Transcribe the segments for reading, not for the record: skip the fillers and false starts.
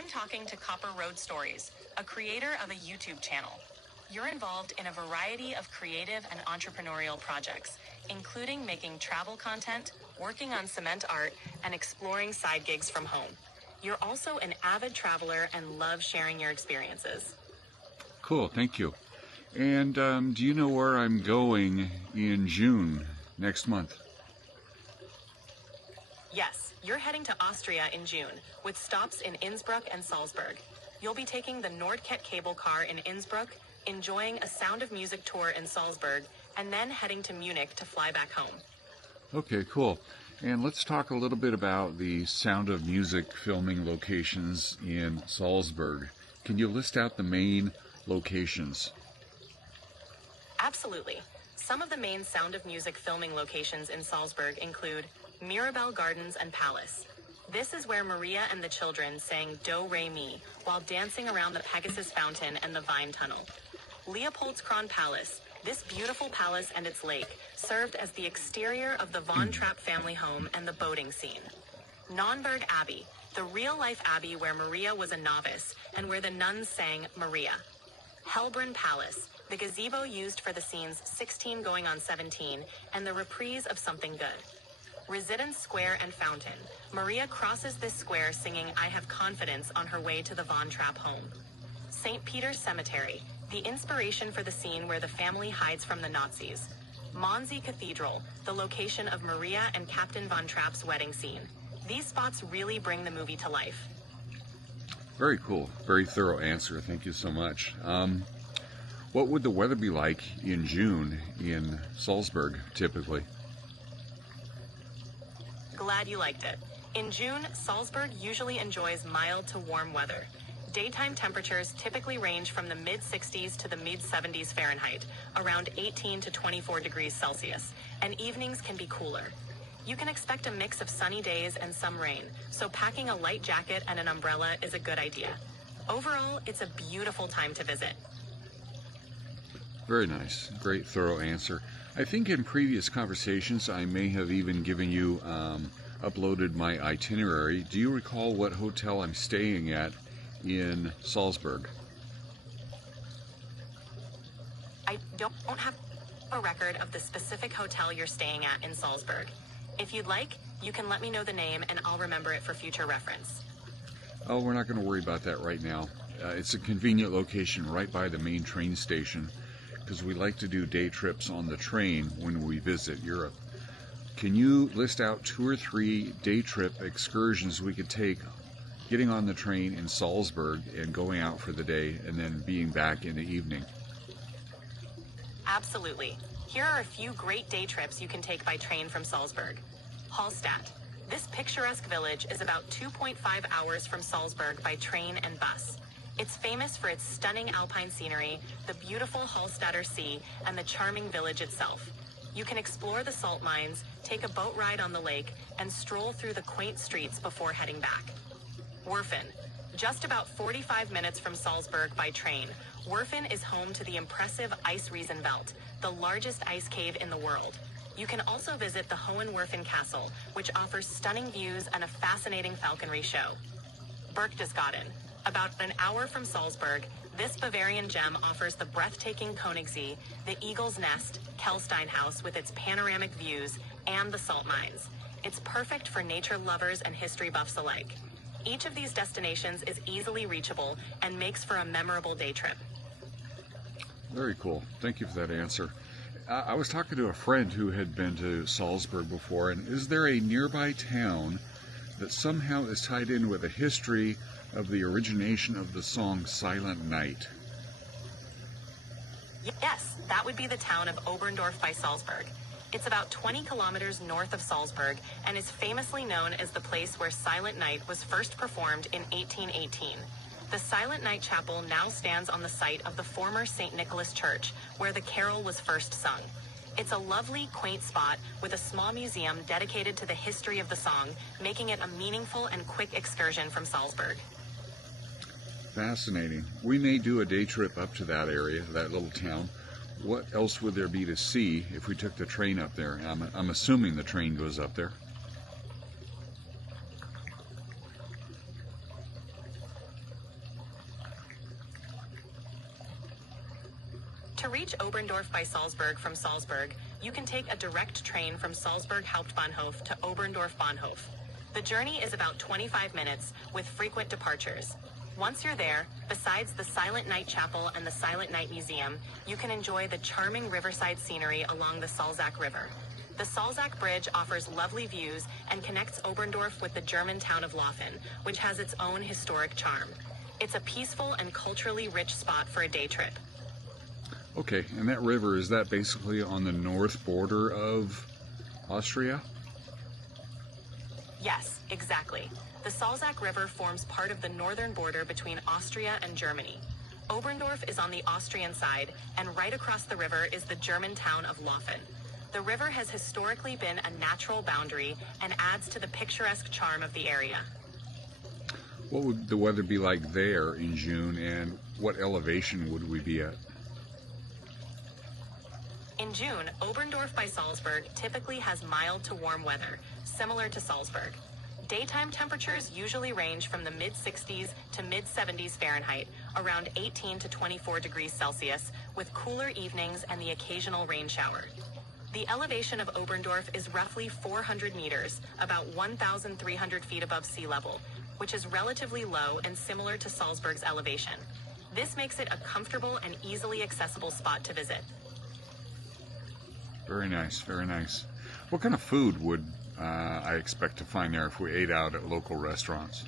I'm talking to Copper Road Stories, a creator of a YouTube channel. You're involved in a variety of creative and entrepreneurial projects, including making travel content, working on cement art, and exploring side gigs from home. You're also an avid traveler and love sharing your experiences. Cool, thank you. And do you know where I'm going in June next month? Yes, you're heading to Austria in June, with stops in Innsbruck and Salzburg. You'll be taking the Nordket cable car in Innsbruck, enjoying a Sound of Music tour in Salzburg, and then heading to Munich to fly back home. Okay, cool. And let's talk a little bit about the Sound of Music filming locations in Salzburg. Can you list out the main locations? Absolutely. Some of the main Sound of Music filming locations in Salzburg include Mirabell Gardens and Palace. This is where Maria and the children sang Do Re Mi while dancing around the Pegasus Fountain and the Vine Tunnel. Leopoldskron Palace. This beautiful palace and its lake served as the exterior of the Von Trapp family home and the boating scene. Nonnberg Abbey, the real-life abbey where Maria was a novice and where the nuns sang Maria. Hellbrunn Palace, the gazebo used for the scenes 16 going on 17 and the reprise of Something Good. Residence Square and Fountain. Maria crosses this square singing I Have Confidence on her way to the Von Trapp home. St. Peter's Cemetery, the inspiration for the scene where the family hides from the Nazis. Mondsee Cathedral, the location of Maria and Captain Von Trapp's wedding scene. These spots really bring the movie to life. Very cool. Very thorough answer. Thank you so much. What would the weather be like in June in Salzburg, typically? Glad you liked it. In June, Salzburg usually enjoys mild to warm weather. Daytime temperatures typically range from the mid-60s to the mid-70s Fahrenheit, around 18 to 24 degrees Celsius, and evenings can be cooler. You can expect a mix of sunny days and some rain, so packing a light jacket and an umbrella is a good idea. Overall, it's a beautiful time to visit. Very nice. Great thorough answer. I think in previous conversations I may have even given you uploaded my itinerary. Do you recall what hotel I'm staying at in Salzburg? I don't have a record of the specific hotel you're staying at in Salzburg. If you'd like, you can let me know the name and I'll remember it for future reference. Oh, we're not going to worry about that right now. It's a convenient location right by the main train station because we like to do day trips on the train when we visit Europe. Can you list out 2 or 3 day trip excursions we could take getting on the train in Salzburg and going out for the day and then being back in the evening? Absolutely. Here are a few great day trips you can take by train from Salzburg. Hallstatt. This picturesque village is about 2.5 hours from Salzburg by train and bus. It's famous for its stunning alpine scenery, the beautiful Hallstatter Sea, and the charming village itself. You can explore the salt mines, take a boat ride on the lake, and stroll through the quaint streets before heading back. Werfen. Just about 45 minutes from Salzburg by train, Werfen is home to the impressive Ice Riesenwelt, the largest ice cave in the world. You can also visit the Hohenwerfen Castle, which offers stunning views and a fascinating falconry show. Berchtesgaden. About an hour from Salzburg, this Bavarian gem offers the breathtaking Königssee, the Eagle's Nest, Kelstein House with its panoramic views, and the salt mines. It's perfect for nature lovers and history buffs alike. Each of these destinations is easily reachable and makes for a memorable day trip. Very cool. Thank you for that answer. I was talking to a friend who had been to Salzburg before, and is there a nearby town that somehow is tied in with a history of the origination of the song Silent Night? Yes, that would be the town of Oberndorf by Salzburg. It's about 20 kilometers north of Salzburg and is famously known as the place where Silent Night was first performed in 1818. The Silent Night Chapel now stands on the site of the former St. Nicholas Church, where the carol was first sung. It's a lovely, quaint spot with a small museum dedicated to the history of the song, making it a meaningful and quick excursion from Salzburg. Fascinating. We may do a day trip up to that area, that little town. What else would there be to see if we took the train up there? I'm assuming the train goes up there. To reach Oberndorf by Salzburg from Salzburg, you can take a direct train from Salzburg Hauptbahnhof to Oberndorf Bahnhof. The journey is about 25 minutes, with frequent departures. Once you're there, besides the Silent Night Chapel and the Silent Night Museum, you can enjoy the charming riverside scenery along the Salzach River. The Salzach Bridge offers lovely views and connects Oberndorf with the German town of Laufen, which has its own historic charm. It's a peaceful and culturally rich spot for a day trip. Okay, and that river, is that basically on the north border of Austria? Yes, exactly. The Salzach River forms part of the northern border between Austria and Germany. Oberndorf is on the Austrian side, and right across the river is the German town of Laufen. The river has historically been a natural boundary and adds to the picturesque charm of the area. What would the weather be like there in June, and what elevation would we be at? In June, Oberndorf by Salzburg typically has mild to warm weather, similar to Salzburg. Daytime temperatures usually range from the mid-60s to mid-70s Fahrenheit, around 18 to 24 degrees Celsius, with cooler evenings and the occasional rain shower. The elevation of Oberndorf is roughly 400 meters, about 1,300 feet above sea level, which is relatively low and similar to Salzburg's elevation. This makes it a comfortable and easily accessible spot to visit. Very nice, very nice. What kind of food would I expect to find there if we ate out at local restaurants?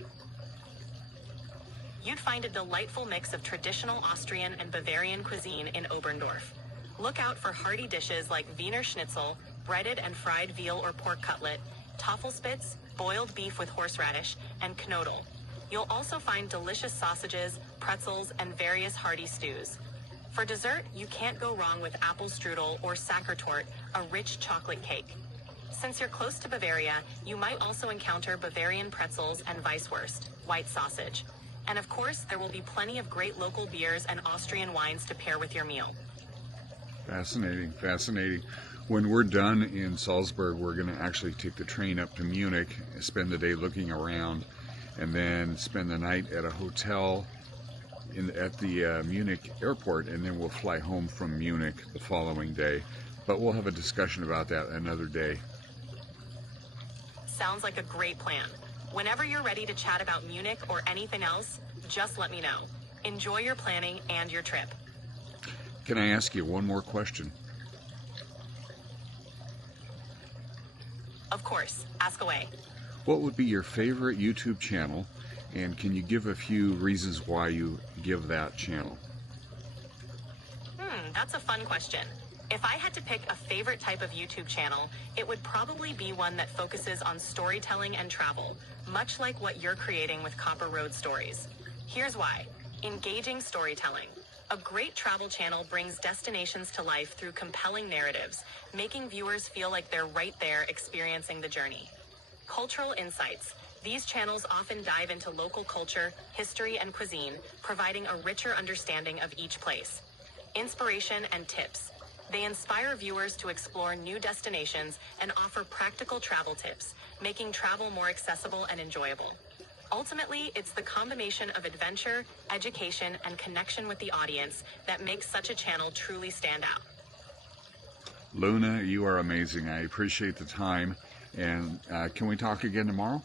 You'd find a delightful mix of traditional Austrian and Bavarian cuisine in Oberndorf. Look out for hearty dishes like Wiener Schnitzel, breaded and fried veal or pork cutlet, Tafelspitz, boiled beef with horseradish, and Knödel. You'll also find delicious sausages, pretzels, and various hearty stews. For dessert, you can't go wrong with apple strudel or Sackertorte, a rich chocolate cake. Since you're close to Bavaria, you might also encounter Bavarian pretzels and Weisswurst, white sausage. And of course, there will be plenty of great local beers and Austrian wines to pair with your meal. Fascinating, fascinating. When we're done in Salzburg, we're going to actually take the train up to Munich, spend the day looking around, and then spend the night at a hotel at the Munich airport, and then we'll fly home from Munich the following day. But we'll have a discussion about that another day. Sounds like a great plan. Whenever you're ready to chat about Munich or anything else, just let me know. Enjoy your planning and your trip. Can I ask you one more question? Of course, ask away. What would be your favorite YouTube channel, and can you give a few reasons why you give that channel? That's a fun question. If I had to pick a favorite type of YouTube channel, it would probably be one that focuses on storytelling and travel, much like what you're creating with Copper Road Stories. Here's why. Engaging storytelling. A great travel channel brings destinations to life through compelling narratives, making viewers feel like they're right there experiencing the journey. Cultural insights. These channels often dive into local culture, history, and cuisine, providing a richer understanding of each place. Inspiration and tips. They inspire viewers to explore new destinations and offer practical travel tips, making travel more accessible and enjoyable. Ultimately, it's the combination of adventure, education, and connection with the audience that makes such a channel truly stand out. Luna, you are amazing. I appreciate the time. And can we talk again tomorrow?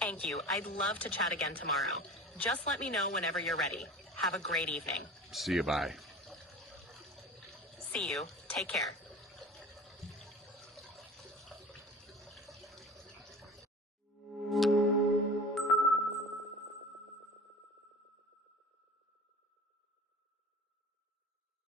Thank you. I'd love to chat again tomorrow. Just let me know whenever you're ready. Have a great evening. See you, bye. See you. Take care.